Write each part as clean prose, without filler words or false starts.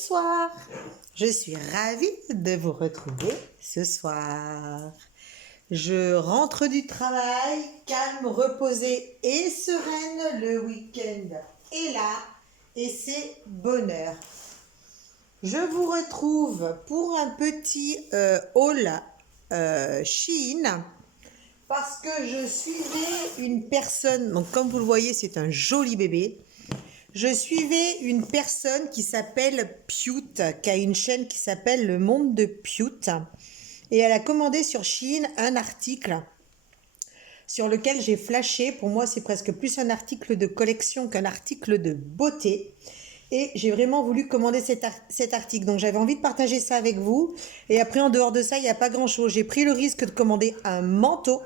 Bonsoir, je suis ravie de vous retrouver ce soir. Je rentre du travail, calme, reposée et sereine, le week-end est là et c'est bonheur. Je vous retrouve pour un petit haul Shein parce que je suivais une personne, donc comme vous le voyez c'est un joli bébé. Je suivais une personne qui s'appelle Pute, qui a une chaîne qui s'appelle Le Monde de Pute. Et elle a commandé sur Shein un article sur lequel j'ai flashé. Pour moi, c'est presque plus un article de collection qu'un article de beauté. Et j'ai vraiment voulu commander cet article. Donc j'avais envie de partager ça avec vous. Et après, en dehors de ça, il n'y a pas grand-chose. J'ai pris le risque de commander un manteau.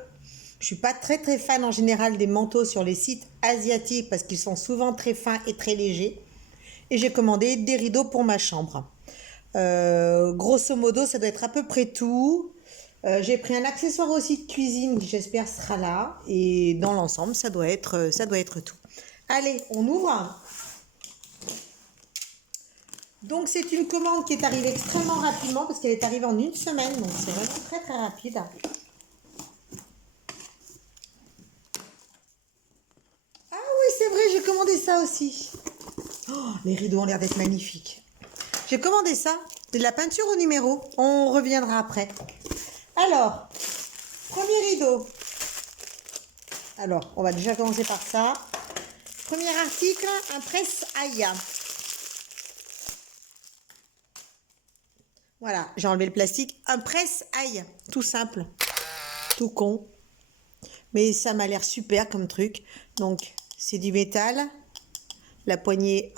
Je suis pas très fan en général des manteaux sur les sites asiatiques parce qu'ils sont souvent très fins et très légers. Et j'ai commandé des rideaux pour ma chambre. Grosso modo, ça doit être à peu près tout. J'ai pris un accessoire aussi de cuisine qui j'espère sera là. Et dans l'ensemble, ça doit être tout. Allez, on ouvre. Donc c'est une commande qui est arrivée extrêmement rapidement parce qu'elle est arrivée en une semaine. Donc c'est vraiment très rapide. C'est vrai, j'ai commandé ça aussi. Oh, les rideaux ont l'air d'être magnifiques. J'ai commandé ça. C'est de la peinture au numéro. On reviendra après. Alors, premier rideau. Alors, on va déjà commencer par ça. Premier article, un presse-aïe. Voilà, j'ai enlevé le plastique. Un presse-aïe. Tout simple. Tout con. Mais ça m'a l'air super comme truc. Donc, c'est du métal. La poignée,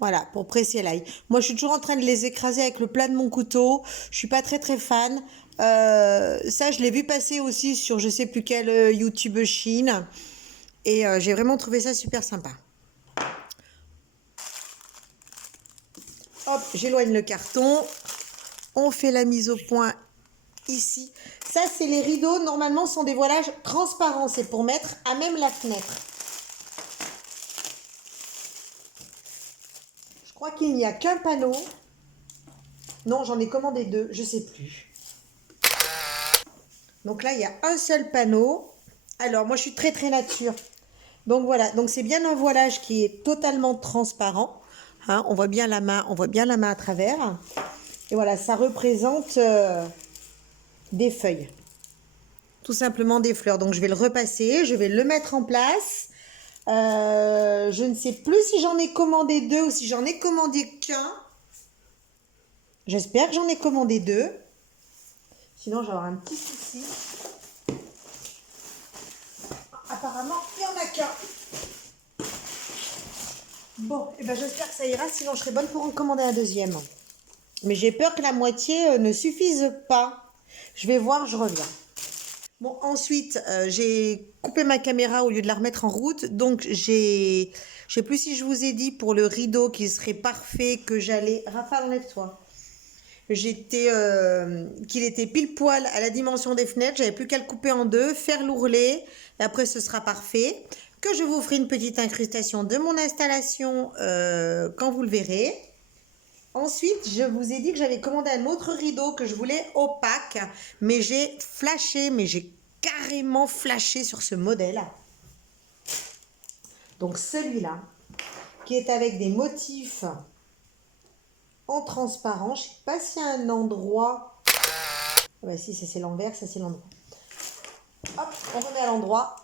voilà, pour presser l'ail. Moi, je suis toujours en train de les écraser avec le plat de mon couteau. Je suis pas très fan. Ça, je l'ai vu passer aussi sur je sais plus quel YouTube Chine. Et j'ai vraiment trouvé ça super sympa. Hop, j'éloigne le carton. On fait la mise au point ici. Ça, c'est les rideaux. Normalement, sont des voilages transparents. C'est pour mettre à même la fenêtre. Je crois qu'il n'y a qu'un panneau. Non, j'en ai commandé deux, je sais plus. Donc là, il y a un seul panneau. Alors, moi, je suis très nature. Donc voilà, donc c'est bien un voilage qui est totalement transparent. Hein, on voit bien la main à travers. Et voilà, ça représente des feuilles. Tout simplement des fleurs. Donc je vais le repasser, je vais le mettre en place. Je ne sais plus si j'en ai commandé deux ou si j'en ai commandé qu'un. J'espère que j'en ai commandé deux. Sinon, je vais avoir un petit souci. Apparemment, il n'y en a qu'un. Bon, et ben j'espère que ça ira, sinon je serai bonne pour en commander un deuxième. Mais j'ai peur que la moitié ne suffise pas. Je vais voir, je reviens. Bon, ensuite, j'ai coupé ma caméra au lieu de la remettre en route. Donc, je sais plus si je vous ai dit pour le rideau qui serait parfait que j'allais... Raphaël, enlève-toi. Qu'il était pile poil à la dimension des fenêtres. J'avais plus qu'à le couper en deux, faire l'ourlet. Et après, ce sera parfait. Que je vous ferai une petite incrustation de mon installation quand vous le verrez. Ensuite, je vous ai dit que j'avais commandé un autre rideau que je voulais opaque. Mais j'ai carrément flashé sur ce modèle. Donc celui-là, qui est avec des motifs en transparent. Je ne sais pas s'il y a un endroit. Ah bah si, ça c'est l'envers, ça c'est l'endroit. Hop, on remet à l'endroit.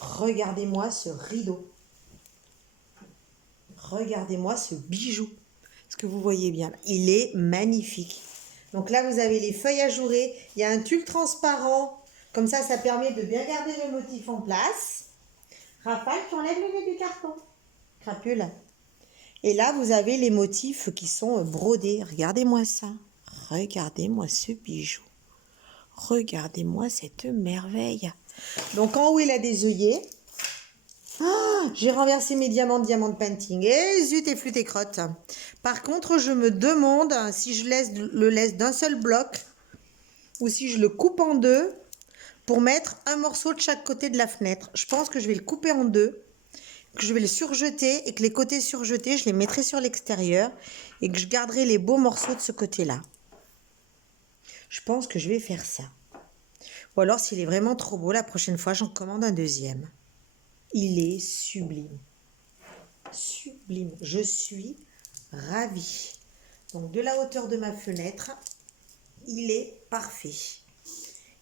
Regardez-moi ce rideau. Regardez-moi ce bijou. Est-ce que vous voyez bien? Il est magnifique. Donc là, vous avez les feuilles ajourées. Il y a un tulle transparent. Comme ça permet de bien garder le motif en place. Raphaël, tu enlèves le nez du carton. Crapule. Et là, vous avez les motifs qui sont brodés. Regardez-moi ça. Regardez-moi ce bijou. Regardez-moi cette merveille. Donc, en haut, il a des œillets. Ah, j'ai renversé mes diamants de painting. Et zut et flûte et crotte. Par contre, je me demande si je le laisse d'un seul bloc ou si je le coupe en deux pour mettre un morceau de chaque côté de la fenêtre. Je pense que je vais le couper en deux. que je vais le surjeter et que les côtés surjetés, je les mettrai sur l'extérieur et que je garderai les beaux morceaux de ce côté-là. Je pense que je vais faire ça. Ou alors, s'il est vraiment trop beau, la prochaine fois, j'en commande un deuxième. Il est sublime. Sublime. Je suis ravie. Donc, de la hauteur de ma fenêtre, il est parfait.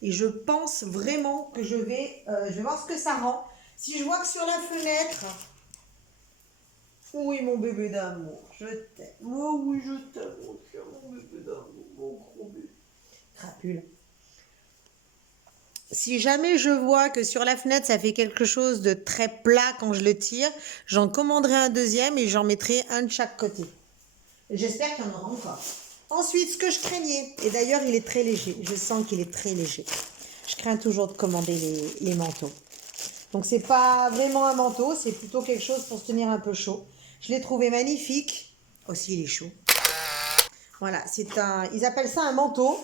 Et je pense vraiment que je vais voir ce que ça rend. Si je vois que sur la fenêtre... Oui, mon bébé d'amour, je t'aime. Oh oui, je t'aime, mon cœur, mon bébé d'amour, mon gros bébé. Crapule. Si jamais je vois que sur la fenêtre, ça fait quelque chose de très plat quand je le tire, j'en commanderai un deuxième et j'en mettrai un de chaque côté. J'espère qu'il y en aura encore. Ensuite, ce que je craignais, et d'ailleurs, il est très léger. Je sens qu'il est très léger. Je crains toujours de commander les manteaux. Donc, c'est pas vraiment un manteau, c'est plutôt quelque chose pour se tenir un peu chaud. Je l'ai trouvé magnifique. Aussi, il est chaud. Voilà, ils appellent ça un manteau.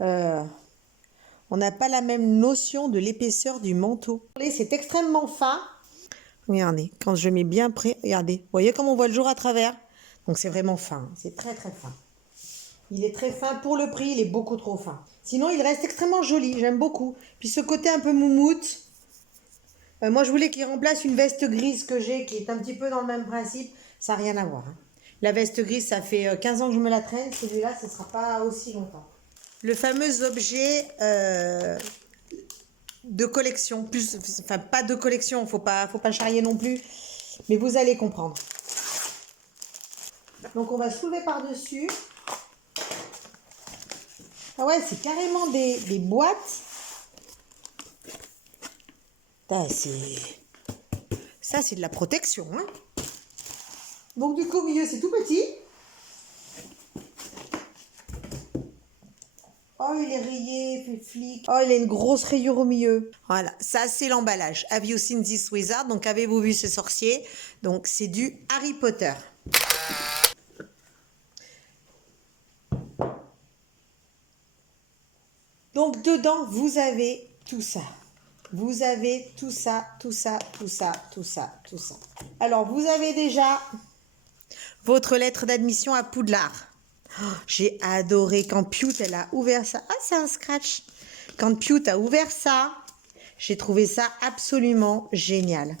On n'a pas la même notion de l'épaisseur du manteau. C'est extrêmement fin. Regardez, quand je mets bien près, regardez. Vous voyez comme on voit le jour à travers? Donc c'est vraiment fin, c'est très très fin. Il est très fin pour le prix, il est beaucoup trop fin. Sinon, il reste extrêmement joli, j'aime beaucoup. Puis ce côté un peu moumoute. Moi, je voulais qu'il remplace une veste grise que j'ai, qui est un petit peu dans le même principe. Ça n'a rien à voir. Hein. La veste grise, ça fait 15 ans que je me la traîne. Celui-là, ce ne sera pas aussi longtemps. Le fameux objet de collection, enfin pas de collection, faut pas charrier non plus, mais vous allez comprendre. Donc on va soulever par-dessus. Ah ouais, c'est carrément des boîtes. Ça c'est de la protection. Hein. Donc du coup au milieu c'est tout petit. Oh, il est rayé, fait flic. Oh, il a une grosse rayure au milieu. Voilà, ça c'est l'emballage. Have you seen this wizard? Donc avez-vous vu ce sorcier? Donc c'est du Harry Potter. Donc dedans, vous avez tout ça. Vous avez tout ça, tout ça, tout ça, tout ça, tout ça. Alors, vous avez déjà votre lettre d'admission à Poudlard. Oh, j'ai adoré quand Piout, elle a ouvert ça. Ah, c'est un scratch. Quand Piout a ouvert ça, j'ai trouvé ça absolument génial.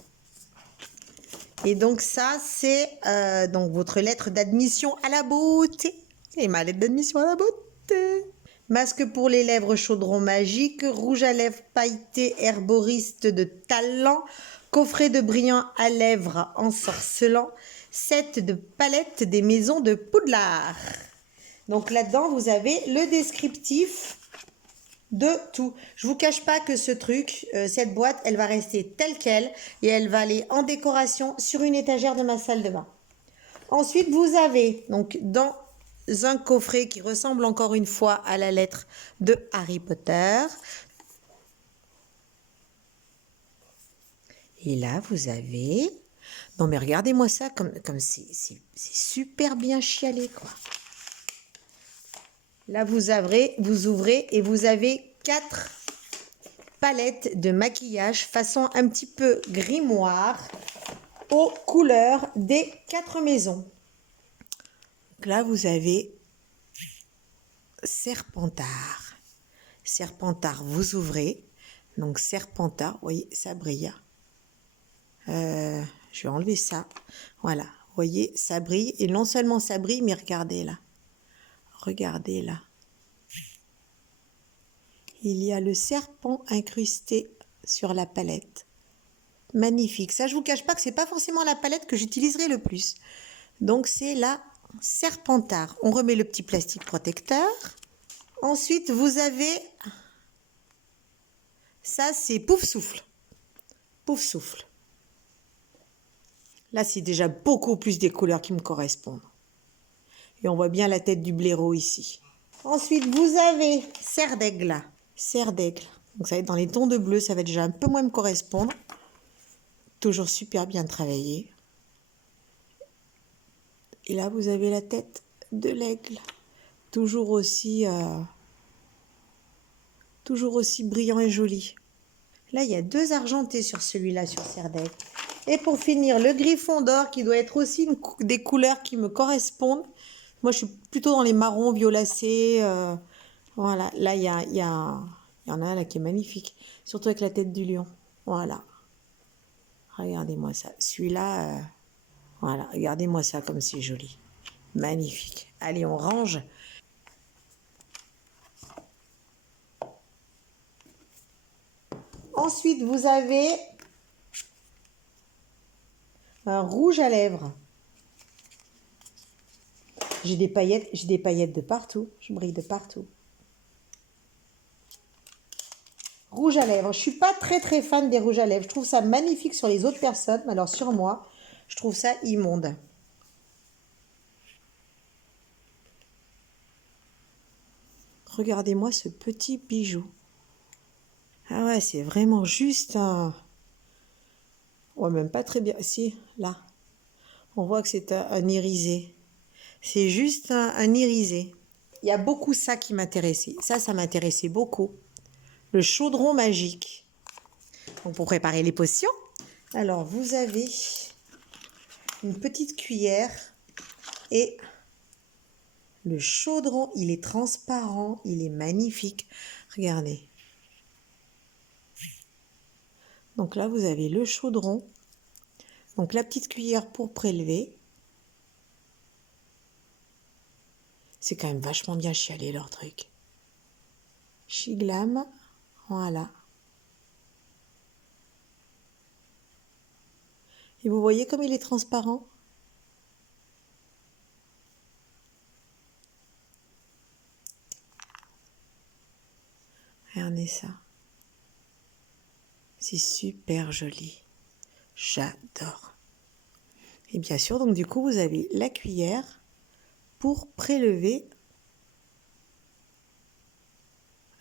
Et donc ça, c'est donc votre lettre d'admission à la beauté. Et ma lettre d'admission à la beauté. Masque pour les lèvres chaudron magique, rouge à lèvres pailleté herboriste de talent, coffret de brillants à lèvres ensorcelant, set de palettes des maisons de Poudlard. Donc là-dedans, vous avez le descriptif de tout. Je vous cache pas que ce truc, cette boîte, elle va rester telle qu'elle et elle va aller en décoration sur une étagère de ma salle de bain. Ensuite, vous avez donc dans un coffret qui ressemble encore une fois à la lettre de Harry Potter. Et là, vous avez... Non mais regardez-moi ça, comme c'est super bien chialé, quoi. Là, vous ouvrez et vous avez 4 palettes de maquillage façon un petit peu grimoire aux couleurs des 4 maisons. Donc là, vous avez Serpentard. Serpentard, vous ouvrez. Donc Serpentard, vous voyez, ça brille. Je vais enlever ça. Voilà, vous voyez, ça brille. Et non seulement ça brille, mais regardez là. Regardez là. Il y a le serpent incrusté sur la palette. Magnifique. Ça, je vous cache pas que c'est pas forcément la palette que j'utiliserai le plus. Donc, c'est la Serpentard. On remet le petit plastique protecteur. Ensuite, vous avez... Ça, c'est Pouf Souffle. Pouf Souffle. Là, c'est déjà beaucoup plus des couleurs qui me correspondent. Et on voit bien la tête du blaireau ici. Ensuite, vous avez Serre d'aigle. Serre d'aigle. Donc, ça va être dans les tons de bleu. Ça va déjà un peu moins me correspondre. Toujours super bien travaillé. Et là, vous avez la tête de l'aigle. Toujours aussi brillant et joli. Là, il y a 2 argentés sur celui-là, sur Serre d'aigle. Et pour finir, le griffon d'or qui doit être aussi des couleurs qui me correspondent. Moi, je suis plutôt dans les marrons violacés. Voilà, là, il y en a un là qui est magnifique. Surtout avec la tête du lion. Voilà. Regardez-moi ça. Celui-là, voilà, regardez-moi ça comme c'est joli. Magnifique. Allez, on range. Ensuite, vous avez un rouge à lèvres. J'ai des paillettes de partout. Je brille de partout. Rouge à lèvres. Je suis pas très fan des rouges à lèvres. Je trouve ça magnifique sur les autres personnes, mais alors sur moi, je trouve ça immonde. Regardez-moi ce petit bijou. Ah ouais, c'est vraiment juste un... Ouais, même pas très bien. Si, là. On voit que c'est un irisé. C'est juste un irisé. Il y a beaucoup ça qui m'intéressait. Ça m'intéressait beaucoup. Le chaudron magique. Donc pour préparer les potions, alors vous avez une petite cuillère et le chaudron, il est transparent, il est magnifique. Regardez. Donc là, vous avez le chaudron. Donc la petite cuillère pour prélever. C'est quand même vachement bien chialé leur truc. Chiglam, voilà. Et vous voyez comme il est transparent? Regardez ça. C'est super joli. J'adore. Et bien sûr, donc du coup, vous avez la cuillère pour prélever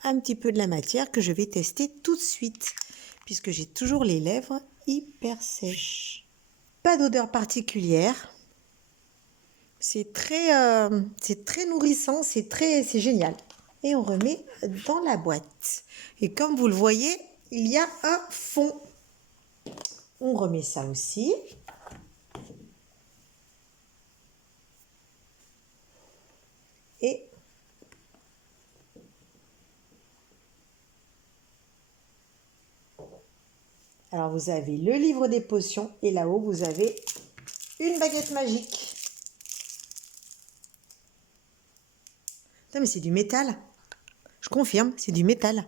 un petit peu de la matière que je vais tester tout de suite, puisque j'ai toujours les lèvres hyper sèches. Pas d'odeur particulière. C'est très nourrissant, c'est génial. Et on remet dans la boîte. Et comme vous le voyez, il y a un fond. On remet ça aussi. Et alors vous avez le livre des potions et là-haut vous avez une baguette magique. Putain, mais c'est du métal. Je confirme, c'est du métal.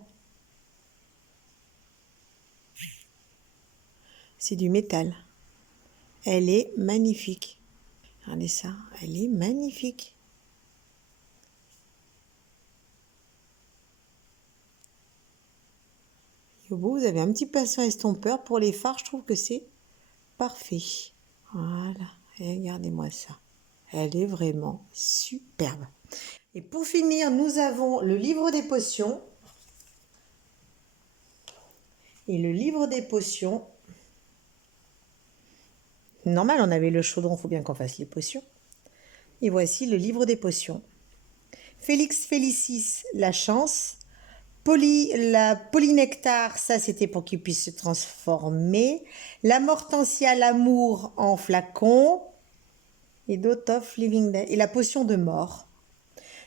C'est du métal. Elle est magnifique. Regardez ça, elle est magnifique. Et au bout, vous avez un petit pinceau estompeur. Pour les fards, je trouve que c'est parfait. Voilà, et regardez-moi ça. Elle est vraiment superbe. Et pour finir, nous avons le livre des potions. Et le livre des potions, normal, on avait le chaudron, il faut bien qu'on fasse les potions. Et voici le livre des potions. Félix Félicis, la chance. La polynectar, ça c'était pour qu'il puisse se transformer. La mortensia, l'amour en flacon. Et Dot of Living Dead. Et la potion de mort.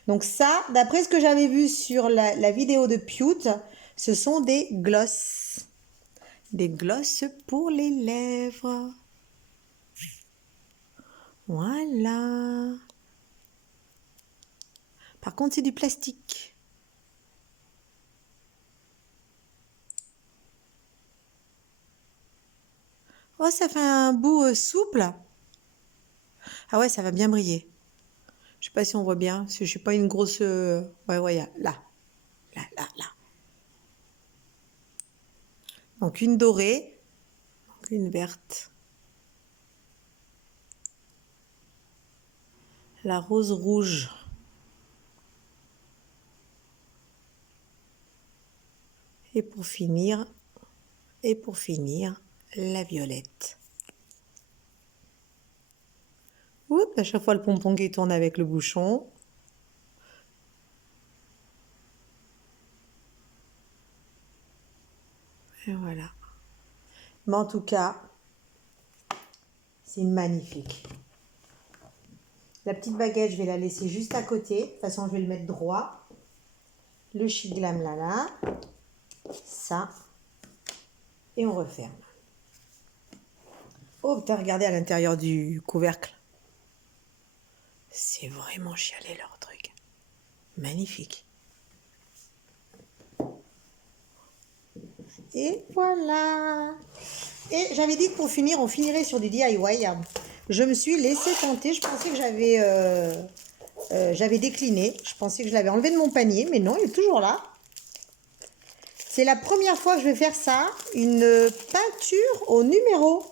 Donc ça, d'après ce que j'avais vu sur la vidéo de Pewt, ce sont des glosses. Des glosses pour les lèvres. Voilà. Par contre, c'est du plastique. Oh, ça fait un bout souple. Ah ouais, ça va bien briller. Je sais pas si on voit bien, parce que je suis pas une grosse... Ouais, là. Là. Donc une dorée, donc une verte. La rose rouge. Et pour finir, la violette. Oups, à chaque fois le pompon qui tourne avec le bouchon. Et voilà. Mais en tout cas, C'est magnifique. La petite baguette, je vais la laisser juste à côté. De toute façon, je vais le mettre droit. Le Shiglam là. Ça. Et on referme. Oh, putain, regardez à l'intérieur du couvercle. C'est vraiment chialé leur truc. Magnifique. Et voilà. Et j'avais dit que pour finir, on finirait sur du DIY. Je me suis laissé tenter. Je pensais que j'avais décliné. Je pensais que je l'avais enlevé de mon panier. Mais non, il est toujours là. C'est la première fois que je vais faire ça. Une peinture au numéro.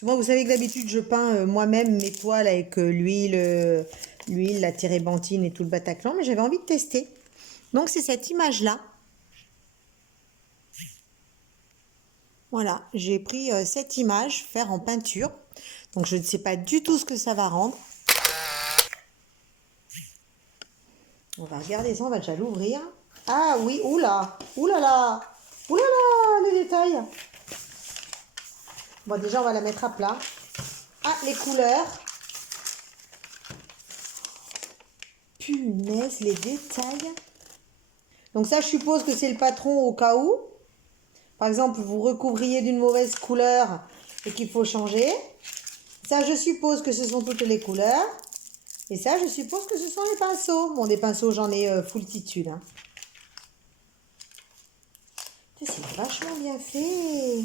Moi, vous savez que d'habitude, je peins moi-même mes toiles avec l'huile, la térébenthine et tout le Bataclan. Mais j'avais envie de tester. Donc, c'est cette image-là. Voilà, j'ai pris cette image, faire en peinture. Donc, je ne sais pas du tout ce que ça va rendre. On va regarder ça, on va déjà l'ouvrir. Ah oui, oula, oulala, oulala, les détails. Bon, déjà, on va la mettre à plat. Ah, les couleurs. Punaise, les détails. Donc ça, je suppose que c'est le patron au cas où. Par exemple, vous recouvriez d'une mauvaise couleur et qu'il faut changer. Ça, je suppose que ce sont toutes les couleurs. Et ça, je suppose que ce sont les pinceaux. Bon, des pinceaux, j'en ai foultitude. Hein. C'est vachement bien fait.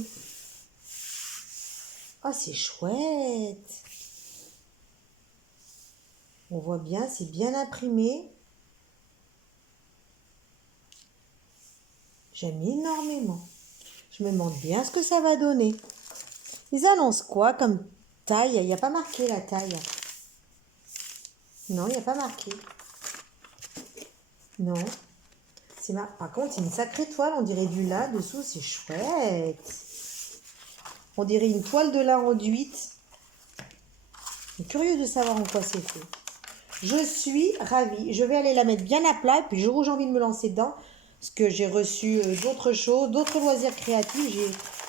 Ah, c'est chouette. On voit bien, c'est bien imprimé. J'aime énormément. Je me demande bien ce que ça va donner. Ils annoncent quoi comme taille? Il n'y a pas marqué la taille. Non, il n'y a pas marqué. Non. Par contre, c'est une sacrée toile. On dirait du lin dessous. C'est chouette. On dirait une toile de lin enduite. Je suis curieux de savoir en quoi c'est fait. Je suis ravie. Je vais aller la mettre bien à plat. Et puis, le jour où j'ai envie de me lancer dedans, parce que j'ai reçu d'autres choses, d'autres loisirs créatifs.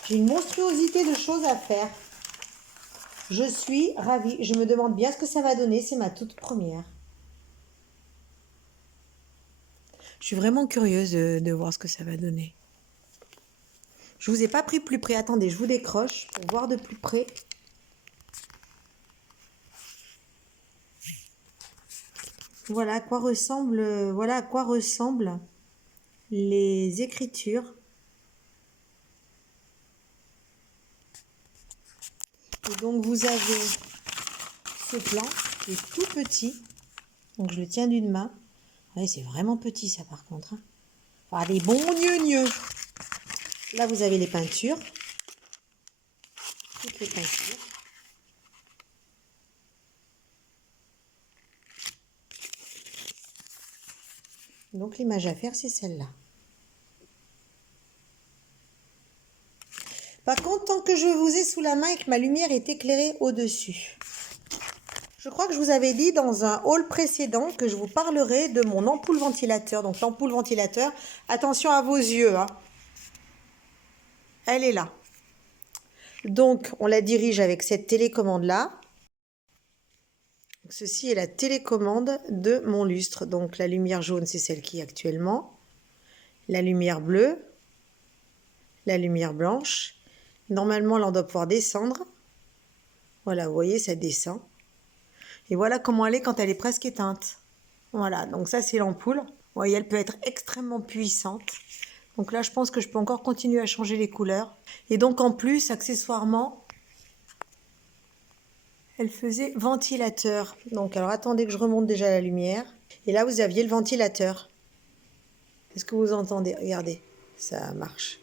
J'ai une monstruosité de choses à faire. Je suis ravie. Je me demande bien ce que ça va donner. C'est ma toute première. Je suis vraiment curieuse de voir ce que ça va donner. Je ne vous ai pas pris plus près. Attendez, je vous décroche pour voir de plus près. Voilà à quoi ressemblent les écritures. Et donc vous avez ce plan qui est tout petit. Donc je le tiens d'une main. Oui, c'est vraiment petit ça par contre. Hein. Ah, des bons gneux. Là vous avez les peintures. Toutes les peintures. Donc l'image à faire c'est celle-là. Par contre, tant que je vous ai sous la main et que ma lumière est éclairée au-dessus. Je crois que je vous avais dit dans un haul précédent que je vous parlerai de mon ampoule ventilateur. Donc l'ampoule ventilateur, attention à vos yeux. Hein. Elle est là. Donc on la dirige avec cette télécommande-là. Ceci est la télécommande de mon lustre. Donc la lumière jaune, c'est celle qui est actuellement. La lumière bleue. La lumière blanche. Normalement, là, on doit pouvoir descendre. Voilà, vous voyez, ça descend. Et voilà comment elle est quand elle est presque éteinte. Voilà, donc ça, c'est l'ampoule. Vous voyez, elle peut être extrêmement puissante. Donc là, je pense que je peux encore continuer à changer les couleurs. Et donc, en plus, accessoirement, elle faisait ventilateur. Donc, alors, attendez que je remonte déjà la lumière. Et là, vous aviez le ventilateur. Est-ce que vous entendez? Regardez, ça marche.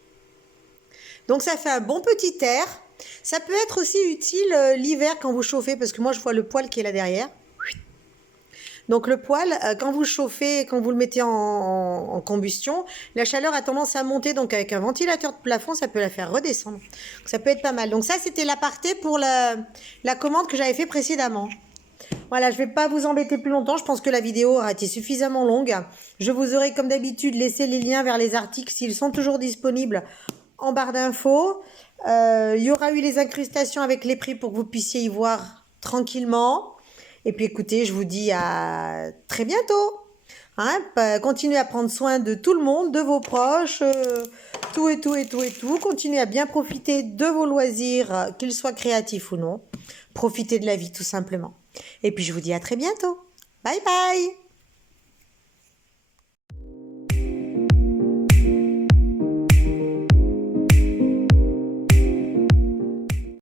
Donc ça fait un bon petit air. Ça peut être aussi utile l'hiver quand vous chauffez, parce que moi je vois le poêle qui est là derrière. Donc le poêle, quand vous chauffez, quand vous le mettez en combustion, la chaleur a tendance à monter. Donc avec un ventilateur de plafond, ça peut la faire redescendre. Donc, ça peut être pas mal. Donc ça, c'était l'aparté pour la commande que j'avais fait précédemment. Voilà, je ne vais pas vous embêter plus longtemps. Je pense que la vidéo a été suffisamment longue. Je vous aurai comme d'habitude laissé les liens vers les articles s'ils sont toujours disponibles en barre d'infos. Il y aura eu les incrustations avec les prix pour que vous puissiez y voir tranquillement. Et puis écoutez, je vous dis à très bientôt. Hein, continuez à prendre soin de tout le monde, de vos proches, tout et tout et tout et tout. Continuez à bien profiter de vos loisirs, qu'ils soient créatifs ou non. Profitez de la vie tout simplement. Et puis je vous dis à très bientôt. Bye bye!